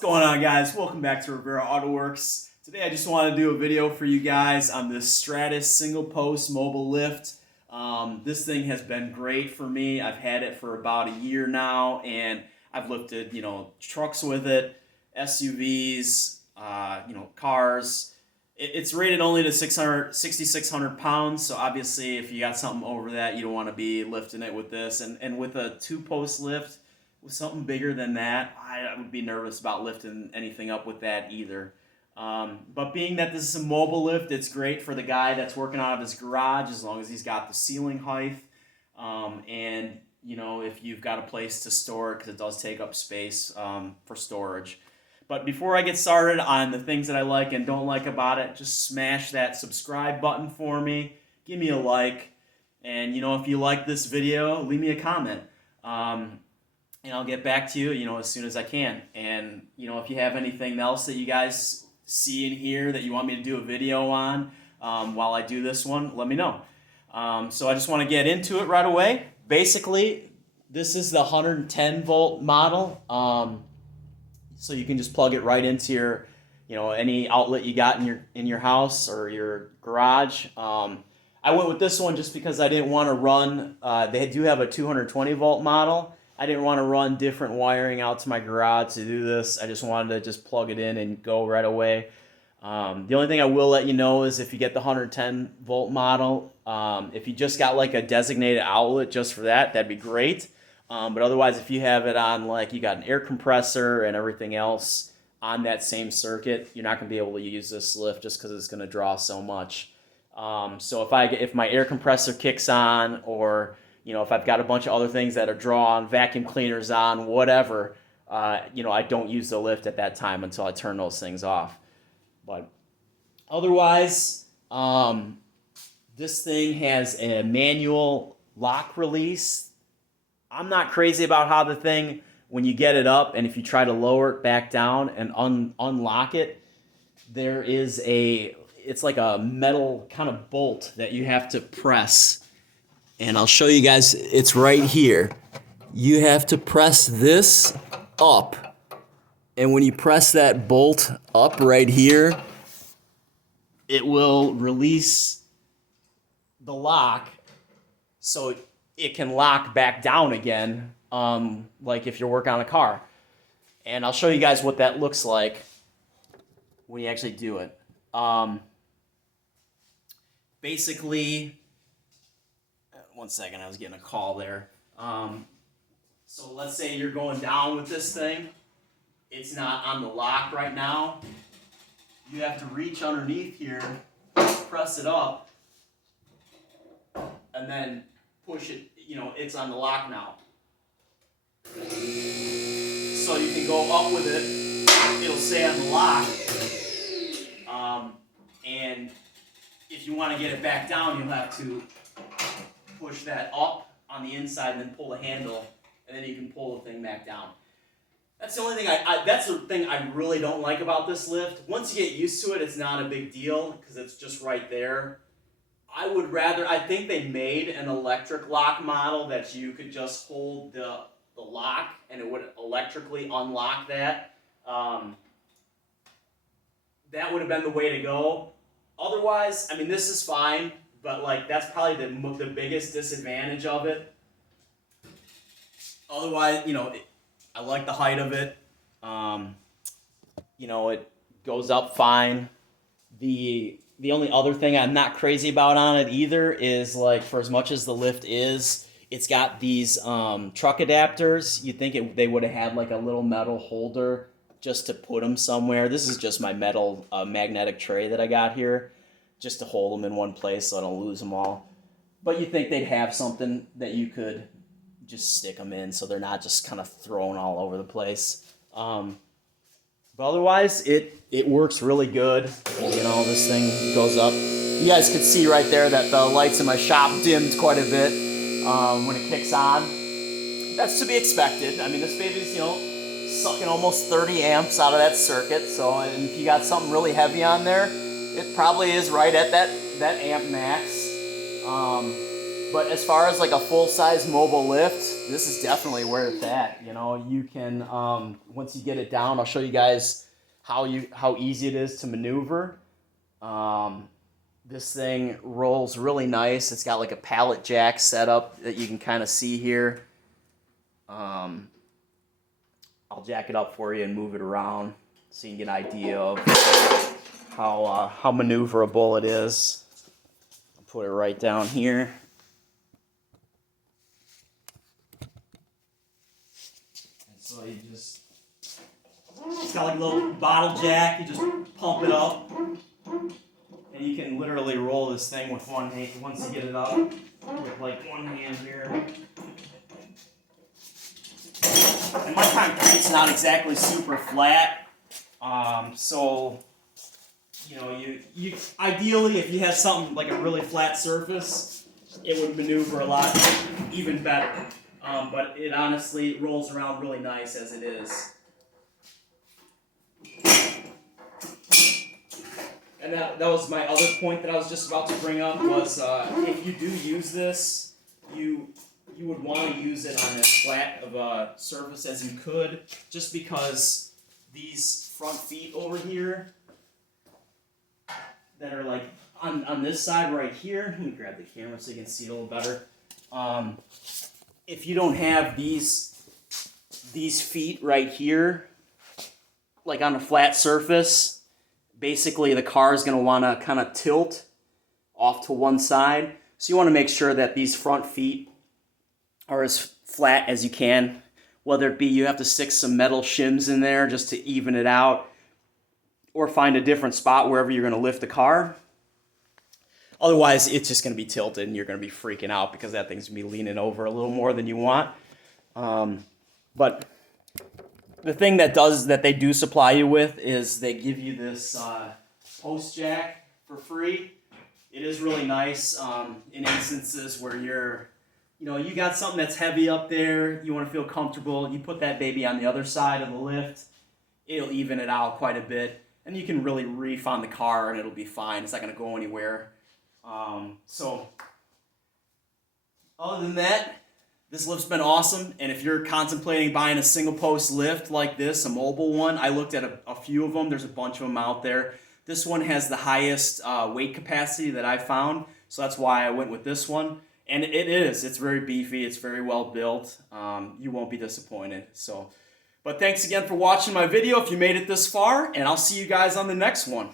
What's going on, guys? Welcome back to Rivera Autoworks. Today I just want to do a video for you guys on this Stratus single post mobile lift. This thing has been great for me. I've had it for about a year now, and I've lifted, trucks with it, SUVs, cars. It's rated only to 6,600 pounds, so obviously if you got something over that, you don't want to be lifting it with this. And with a two-post lift, with something bigger than that, I would be nervous about lifting anything up with that either. But being that this is a mobile lift, it's great for the guy that's working out of his garage as long as he's got the ceiling height. And, if you've got a place to store it, because it does take up space for storage. But before I get started on the things that I like and don't like about it, just smash that subscribe button for me. Give me a like. And, if you like this video, leave me a comment. And I'll get back to you, as soon as I can. And, if you have anything else that you guys see in here that you want me to do a video on while I do this one, let me know. So I just want to get into it right away. Basically, this is the 110 volt model. So you can just plug it right into your, any outlet you got in your house or your garage. I went with this one just because I didn't want to run. They do have a 220 volt model. I didn't want to run different wiring out to my garage to do this. I just wanted to just plug it in and go right away. The only thing I will let you know is if you get the 110 volt model, if you just got like a designated outlet just for that, that'd be great. But otherwise, if you have it on, like you got an air compressor and everything else on that same circuit, you're not going to be able to use this lift just because it's going to draw so much. So if my air compressor kicks on, or if I've got a bunch of other things that are drawn, vacuum cleaners on, whatever, I don't use the lift at that time until I turn those things off. But otherwise, this thing has a manual lock release. I'm not crazy about how the thing, when you get it up and if you try to lower it back down and unlock it, it's like a metal kind of bolt that you have to press. And I'll show you guys, it's right here. You have to press this up. And when you press that bolt up right here, it will release the lock so it can lock back down again, like if you're working on a car. And I'll show you guys what that looks like when you actually do it. Basically, one second, I was getting a call there. So let's say you're going down with this thing. It's not on the lock right now. You have to reach underneath here, press it up, and then push it. It's on the lock now. So you can go up with it. It'll stay on the lock. And if you want to get it back down, you'll have to push that up on the inside and then pull the handle, and then you can pull the thing back down. That's the only thing that's the thing I really don't like about this lift. Once you get used to it, it's not a big deal because it's just right there. I think they made an electric lock model that you could just hold the lock and it would electrically unlock that. That would have been the way to go. Otherwise, this is fine. But that's probably the biggest disadvantage of it. Otherwise, I like the height of it. It goes up fine. The only other thing I'm not crazy about on it either is for as much as the lift is, it's got these truck adapters. You'd think they would have had a little metal holder just to put them somewhere. This is just my metal magnetic tray that I got here, just to hold them in one place so I don't lose them all. But you think they'd have something that you could just stick them in so they're not just kind of thrown all over the place. But otherwise, it works really good. This thing goes up. You guys could see right there that the lights in my shop dimmed quite a bit when it kicks on. That's to be expected. This baby's, sucking almost 30 amps out of that circuit. So and if you got something really heavy on there, it probably is right at that amp max. But as far as like a full-size mobile lift, this is definitely where it's at. You know, you can once you get it down, I'll show you guys how easy it is to maneuver. This thing rolls really nice. It's got like a pallet jack setup that you can kind of see here. I'll jack it up for you and move it around so you can get an idea of how maneuverable it is. I'll put it right down here. And so you just, it's got like a little bottle jack. You just pump it up. And you can literally roll this thing with one hand once you get it up with like one hand here. And my concrete's not exactly super flat, so you know you ideally if you have something like a really flat surface, it would maneuver a lot even better. But it honestly rolls around really nice as it is. And that was my other point that I was just about to bring up was if you do use this, you would want to use it on as flat of a surface as you could, just because these front feet over here that are like on this side right here, let me grab the camera so you can see it a little better. If you don't have these feet right here, like on a flat surface, basically the car is going to want to kind of tilt off to one side. So you want to make sure that these front feet are as flat as you can. Whether it be you have to stick some metal shims in there just to even it out, or find a different spot wherever you're going to lift the car. Otherwise, it's just going to be tilted and you're going to be freaking out because that thing's going to be leaning over a little more than you want. But the thing that they do supply you with is they give you this post jack for free. It is really nice in instances where you got something that's heavy up there, you want to feel comfortable, you put that baby on the other side of the lift, it'll even it out quite a bit, and you can really reef on the car and it'll be fine. It's not going to go anywhere. So other than that, this lift's been awesome, and if you're contemplating buying a single post lift like this, a mobile one, I looked at a few of them. There's a bunch of them out there. This one has the highest weight capacity that I found, so that's why I went with this one. And it's very beefy, it's very well built. You won't be disappointed. But thanks again for watching my video if you made it this far, and I'll see you guys on the next one.